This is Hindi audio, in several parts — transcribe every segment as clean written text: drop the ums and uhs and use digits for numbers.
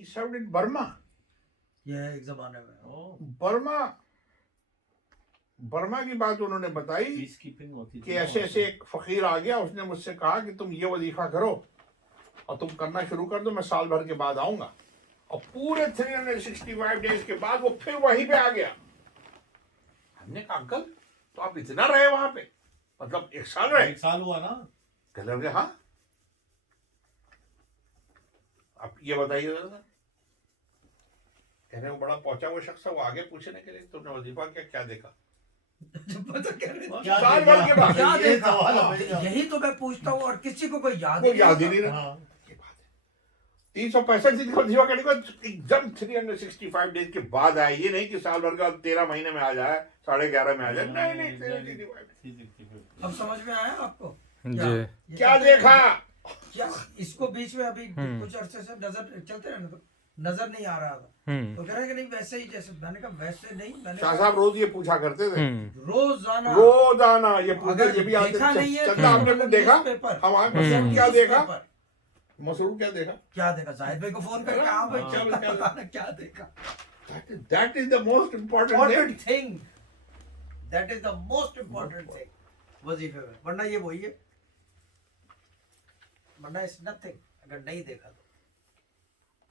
He served in Burma. ये है एक जमाने में। बर्मा की बात उन्होंने बताई पीसकीपिंग होती कि ऐसे ऐसे एक फकीर आ गया, उसने मुझसे कहा कि तुम ये वजीफा करो और तुम करना शुरू कर दो, मैं साल भर के बाद आऊंगा। और पूरे 365 डेज के बाद वो फिर वहीं पे आ गया। हमने कहा अंकल तो आप इतना रहे वहां पे, मतलब 1 साल रहे? 1 साल हुआ ना। कह हाँ। आप ये बताइए जरा। कहने वो बड़ा पहुंचा हुआ शख्स था, वो आगे पूछने के लिए तुमने वजीफा क्या देखा? पता कह रहे थे। साल भर के बाद क्या ये देखा? सवाल है। यही तो मैं पूछता हूँ और किसी को कोई याद वो ही याद ही नहीं नहीं होता। रहा। हाँ। ये बात है। 365 दिन का वजीफा करने के बाद एकदम 365 डेज के बाद आए। ये नहीं कि साल भर का 13 महीने में आ जाए, 11.5 में आ जाए। नहीं 365। अब समझ में आया आपको? जी। क्या देखा? क्या इसको बीच में अभी कुछ अरसे से नजर चलते रहे तो नजर नहीं आ रहा था, तो कह रहे कि नहीं वैसे ही जैसे। मैंने कहा वैसे नहीं। मैंने शाह साहब रोज ये पूछा करते थे, रोजाना ये पूछते, अगर ये भी आते देखा नहीं है चंदा आपने कुछ देखा? पेपर हम आए मसरूर क्या देखा? मसरूर क्या देखा? क्या देखा? जाहिद भाई को फोन करके हाँ भाई क्या देखा? That is the most important thing. That is the most important thing वजीफे में। वरना ये वही है, वरना इट्स नथिंग अगर नहीं देखा तो।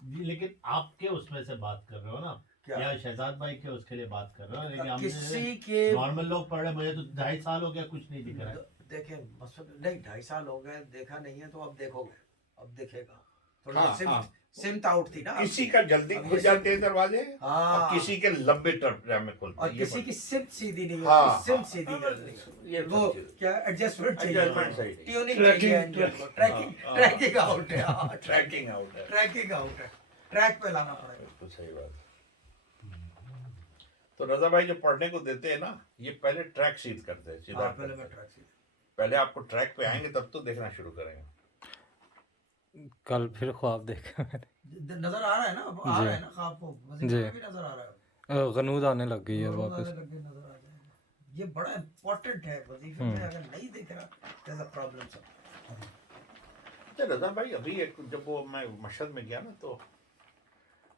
जी, लेकिन आपके उसमें से बात कर रहे हो ना, या शहजाद भाई के उसके लिए बात कर रहे हो? लेकिन किसी के नॉर्मल लोग पढ़ रहे, मुझे तो 2.5 साल हो गया कुछ नहीं दिख रहा है। देखें नहीं 2.5 साल हो गए, देखा नहीं है तो अब देखोगे, अब देखेगा। हाँ। सिमत आउट थी ना। किसी का जल्दी खुल जाते हैं दरवाजे, हाँ। और किसी के लंबे टर्म में खुलते और हैं। किसी की सिमत सीधी नहीं हाँ, होती, सिमत सीधी करनी है। ये वो क्या एडजस्टमेंट चाहिए, Adjustment चाहिए। ट्यूनिंग ट्रैकिंग ट्रैकिंग आउट है। हाँ, ट्रैकिंग आउट है। ट्रैकिंग आउट है, ट्रैक पे लाना पड़ेगा। बिल्कुल सही बात। तो रजा भाई जो पढ़ने को देते हैं ना, ये पहले ट्रैक सीध करते हैं, सीधा पहले मैं ट्रैक सीध। पहले आपको ट्रैक पे आएंगे तब तो देखना शुरू करेंगे। कल फिर ख्वाब देखा मैंने। नजर आ रहा है ना, अब आ रहा है ना ख्वाब को, वजीफे में भी नजर आ रहा है। गनूद आने लग गई है वापस। नजर आ जाएगा। ये बड़ा इम्पोर्टेंट है वजीफे में, अगर नहीं दिख रहा देयर इज अ प्रॉब्लम सब। अच्छा रजा भाई, अभी एक जब वो मैं मशहद में गया ना, तो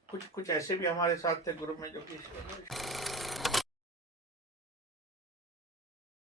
कुछ ऐसे भी हमारे साथ थे ग्रुप में जो कि